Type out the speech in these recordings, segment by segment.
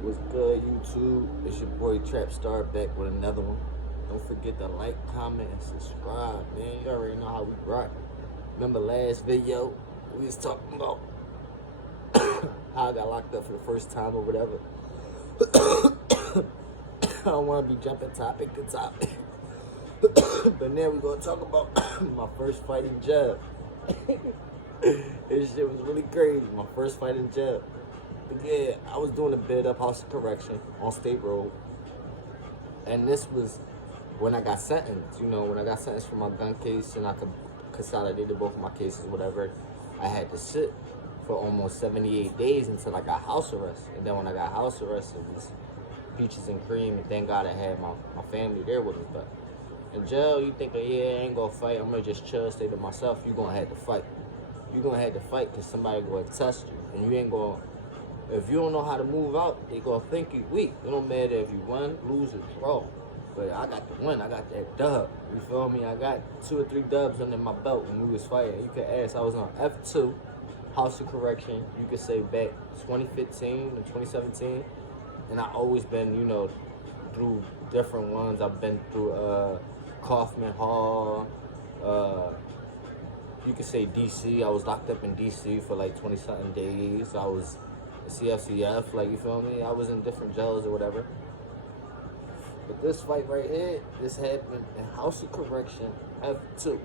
What's good, YouTube? It's your boy Trap Star back with another one. Don't forget to like, comment, and subscribe, man. You already know how we rock. Remember last video? We was talking about how I got locked up for the first time or whatever. I don't want to be jumping topic to topic. But now we gonna talk about my first fight in jail. This shit was really crazy. My first fight in jail. But yeah, I was doing a bid up house of correction on State Road. And this was when I got sentenced. You know, when I got sentenced for my gun case and I consolidated both of my cases, whatever. I had to sit for almost 78 days until I got house arrest. And then when I got house arrest, it was peaches and cream. And thank God I had my family there with me. But in jail, you think, yeah, I ain't gonna fight. I'm gonna just chill, stay to myself. You gonna have to fight. You gonna have to fight because somebody gonna test you. And you ain't gonna... If you don't know how to move out, they gonna think you weak. It don't matter if you win, lose, or draw. But I got the win. I got that dub. You feel me? I got 2 or 3 dubs under my belt when we was fighting. You can ask. I was on F2, House of Correction. You could say back 2015 and 2017. And I always been, you know, through different ones. I've been through Kaufman Hall. You could say DC. I was locked up in DC for like 20-something days. I was CFCF, like, you feel me? I was in different jails or whatever. But this fight right here, this happened in House of Correction, F2.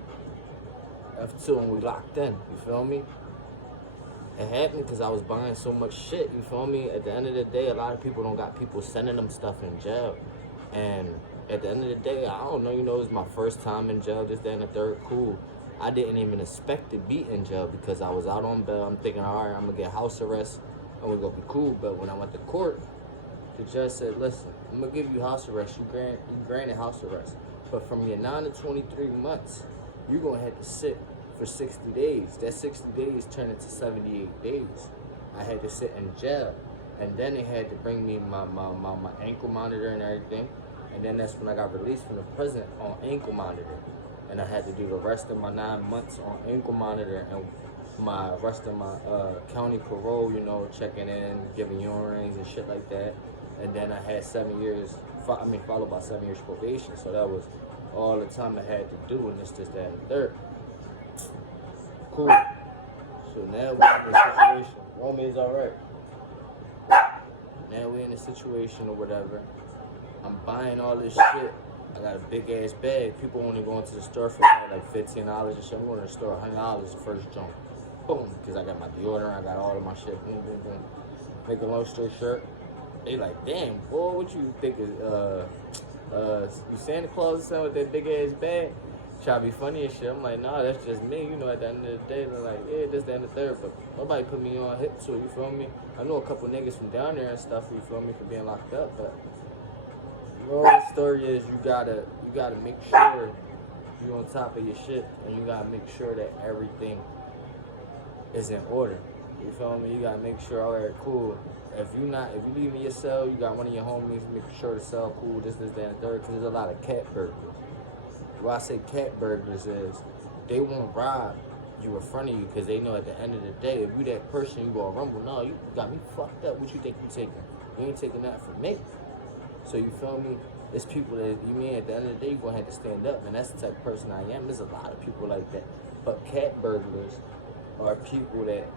F2, and we locked in, you feel me? It happened because I was buying so much shit, you feel me? At the end of the day, a lot of people don't got people sending them stuff in jail. And at the end of the day, I don't know, you know, it was my first time in jail, this, that, and the third, cool. I didn't even expect to be in jail because I was out on bail. I'm thinking, all right, I'm going to get house arrest. And we're gonna be cool. But when I went to court, the judge said, listen, I'm gonna give you house arrest. You granted house arrest. But from your 9 to 23 months, you're gonna have to sit for 60 days. That 60 days turned into 78 days. I had to sit in jail. And then they had to bring me my ankle monitor and everything. And then that's when I got released from the prison on ankle monitor. And I had to do the rest of my 9 months on ankle monitor and my rest of my county parole, you know, checking in, giving urines and shit like that. And then I had 7 years, followed by 7 years probation. So that was all the time I had to do, and this, that, and the third. Cool. So now we're in a situation. Romeo all right. Now we're in a situation or whatever. I'm buying all this shit. I got a big ass bag. People only going to the store for like $15 or shit. I'm going to the store $100 the first jump. Boom, because I got my deodorant, I got all of my shit, boom, boom, boom. Make a long story short, they like, damn, boy, what you think is, you Santa Claus or something with that big ass bag? Try to be funny and shit. I'm like, nah, that's just me, you know, at the end of the day, they're like, yeah, this, that, and the third, but nobody put me on hip to, you feel me? I know a couple niggas from down there and stuff, you feel me, for being locked up, but the moral of the story is you gotta make sure you're on top of your shit, and you gotta make sure that everything is in order. You feel me? You gotta make sure, all right, cool. If you leave in your cell, you got one of your homies, make sure the cell cool, this, that, and the third, because there's a lot of cat burglars. Why I say cat burglars is they won't rob you in front of you because they know at the end of the day, if you that person, you gonna rumble. No, you got me fucked up. What you think you taking? You ain't taking that from me. So you feel me? There's people that, you mean, at the end of the day, you gonna have to stand up, and that's the type of person I am. There's a lot of people like that. But cat burglars are people that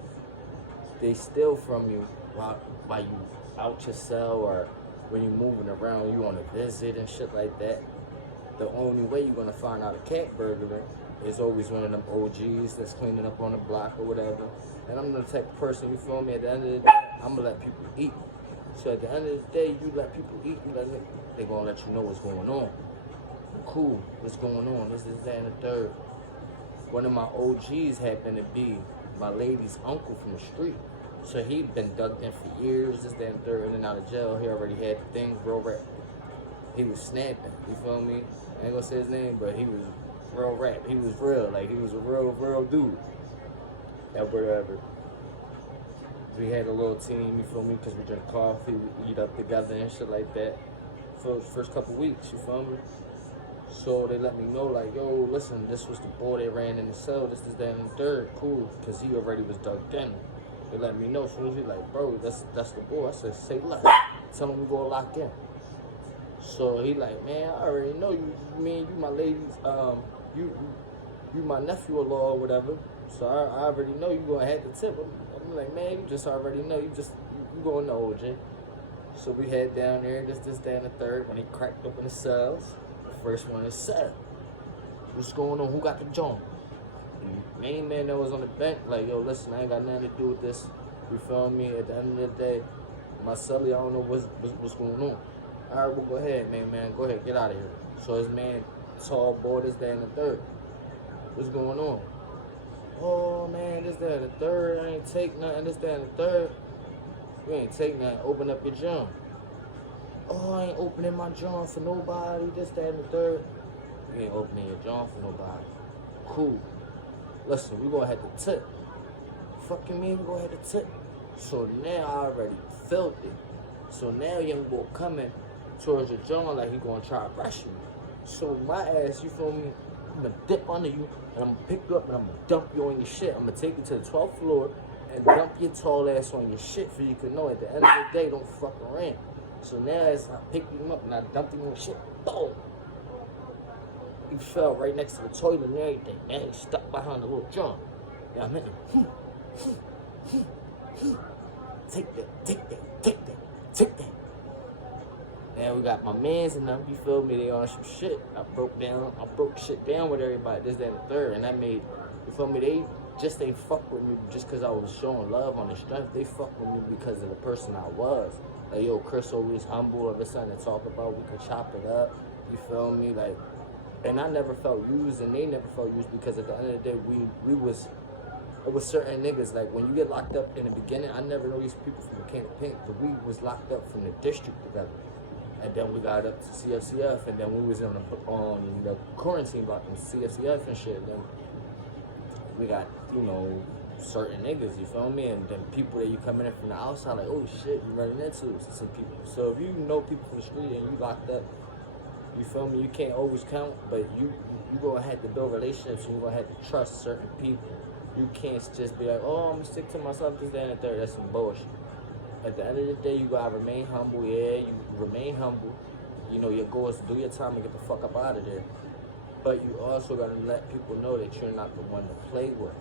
they steal from you while you out your cell or when you moving around, you on a visit and shit like that. The only way you're gonna find out a cat burglar is always one of them OGs that's cleaning up on the block or whatever. And I'm the type of person, you feel me, at the end of the day, I'm gonna let people eat. So at the end of the day, you let people eat, they gonna let you know what's going on. Cool, what's going on, this, that, and the third. One of my OGs happened to be my lady's uncle from the street. So he'd been dug in for years, this, that, and third, in and out of jail. He already had things, real rap. He was snapping, you feel me? I ain't gonna say his name, but he was real rap. He was real, like he was a real dude. Whatever. We had a little team, you feel me? Because we drink coffee, we eat up together and shit like that. For the first couple weeks, you feel me? So they let me know, like, yo, listen, this was the boy that ran in the cell, this, that, and the third, cool, because he already was dug in. They let me know, as soon as he like, bro, that's the boy. I said, say less. tell him we gonna lock in. So he like, man, I already know you. You my ladies. You my nephew-in-law or whatever. So I already know you gonna have the tip. I'm like, man, you just already know. You gonna know, OJ. So we head down there. This, that, and the third. When he cracked open the cells, the first one is set. What's going on? Who got the joint? The main man that was on the bench, like, yo, listen, I ain't got nothing to do with this. You feel me? At the end of the day, my celly, I don't know what's going on. All right, well, go ahead, man. Go ahead, get out of here. So his man, tall boy, this, that, and the third. What's going on? Oh, man, this, that, and the third. I ain't take nothing, this, that, and the third. You ain't take nothing. Open up your junk. Oh, I ain't opening my junk for nobody, this, that, and the third. You ain't opening your junk for nobody. Cool. Listen, we gonna have to tip. Fucking me, we gonna have to tip. So now I already felt it. So now young boy coming towards your jaw like he gonna try to rush me. So my ass, you feel me? I'm gonna dip under you and I'm gonna pick you up and I'm gonna dump you on your shit. I'm gonna take you to the 12th floor and dump your tall ass on your shit so you can know at the end of the day, don't fuck around. So now as I picked him up and I dumped him on shit, boom. He fell right next to the toilet and everything. And he stuck behind the little drum. Yeah, I meant him. Take that. Now we got my mans and them, you feel me? They on some shit. I broke shit down with everybody, this, that, and the third. And that made, you feel me? They ain't fuck with me just because I was showing love on the strength. They fuck with me because of the person I was. Like, yo, Chris always humble, there's something to talk about. We could chop it up, you feel me? Like, and I never felt used, and they never felt used because at the end of the day, it was certain niggas. Like, when you get locked up in the beginning, I never know these people from Mechanic Pink, but we was locked up from the district together. And then we got up to CFCF, and then we was on the quarantine block in CFCF and shit. And then we got, you know, certain niggas, you feel me? And then people that you coming in from the outside, like, oh shit, you running into some people. So if you know people from the street and you locked up, you feel me? You can't always count, but you gonna have to build relationships. And you gonna have to trust certain people. You can't just be like, oh, I'm gonna stick to myself, this, that, and the third. That's some bullshit. At the end of the day, you gotta remain humble. Yeah, you remain humble. You know, your goal is to do your time and get the fuck up out of there. But you also gotta let people know that you're not the one to play with.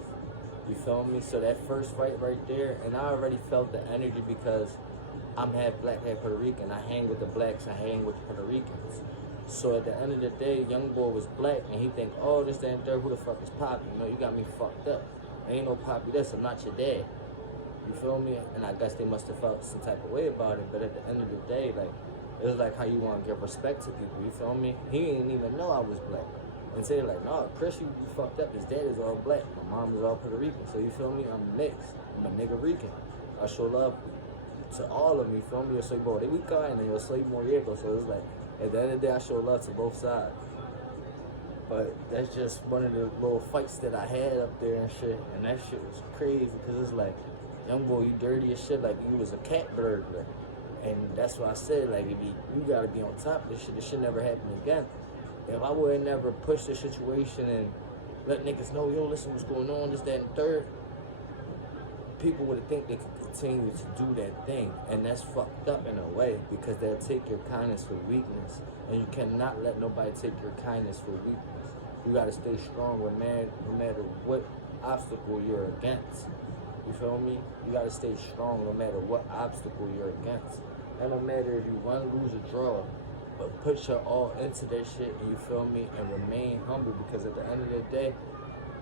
You feel me? So that first fight right there, and I already felt the energy because I'm half black, half Puerto Rican. I hang with the blacks, I hang with the Puerto Ricans. So at the end of the day, young boy was black, and he think, oh, this, that, and third, who the fuck is Poppy? You know, you got me fucked up. Ain't no Poppy this, I'm not your dad. You feel me? And I guess they must have felt some type of way about it, but at the end of the day, like, it was like how you want to give respect to people, you feel me? He didn't even know I was black. And say like, no, Chris, you fucked up. His dad is all black. My mom is all Puerto Rican. So you feel me? I'm mixed. I'm a nigga Rican. I show love to all of them, you feel me? Yo soy Boricua and yo soy Moriego. So it's like, at the end of the day, I show love to both sides. But that's just one of the little fights that I had up there and shit. And that shit was crazy because it's like, young boy, you dirty as shit like you was a cat burglar. And that's why I said, like, if you gotta be on top of this shit never happen again. If I would have never pushed the situation and let niggas know, yo, listen, what's going on, this, that, and third, people would think they could continue to do that thing. And that's fucked up in a way because they'll take your kindness for weakness. And you cannot let nobody take your kindness for weakness. You gotta stay strong no matter what obstacle you're against. You feel me? You gotta stay strong no matter what obstacle you're against. And no matter if you win, lose, or draw, but put your all into that shit, and you feel me, and remain humble because at the end of the day,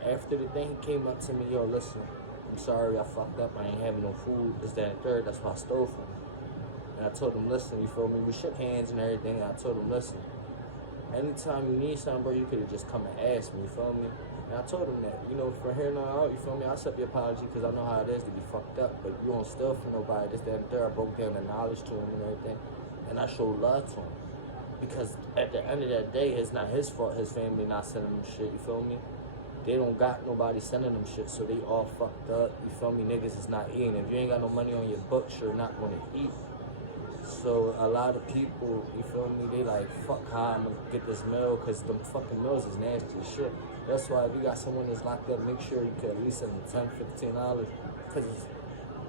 after the thing, he came up to me, yo, listen, I'm sorry I fucked up, I ain't having no food, this, that, and third, that's why I stole from him. And I told him, listen, you feel me, we shook hands and everything, and I told him, listen, anytime you need something, bro, you could've just come and asked me, you feel me? And I told him that, you know, from here on out, you feel me, I accept your apology because I know how it is to be fucked up, but you don't steal from nobody, this, that, and third. I broke down the knowledge to him and everything, and I showed love to him. Because at the end of that day, it's not his fault his family not sending him shit, you feel me? They don't got nobody sending them shit, so they all fucked up, you feel me? Niggas is not eating. If you ain't got no money on your books, you're not gonna eat. So a lot of people, you feel me, they like, fuck how I'm gonna get this meal, because them fucking meals is nasty as shit. That's why if you got someone that's locked up, make sure you could at least send them $10, $15, because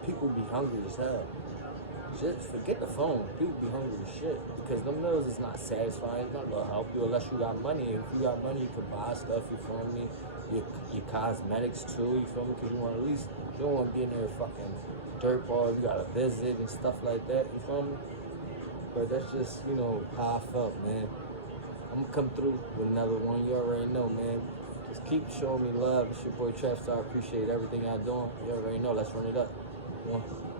people be hungry as hell. just forget the phone. People be hungry as shit because them meals is not satisfying. It's not gonna help you unless you got money. If you got money, you can buy stuff. You feel me? Your cosmetics too. You feel me? Because you want at least you don't want to be in there fucking dirt ball. You gotta visit and stuff like that. You feel me? But that's just how I felt, man. I'm gonna come through with another one. You already know, man. Just keep showing me love. It's your boy Trap Star. I appreciate everything y'all doing. You already know. Let's run it up. One.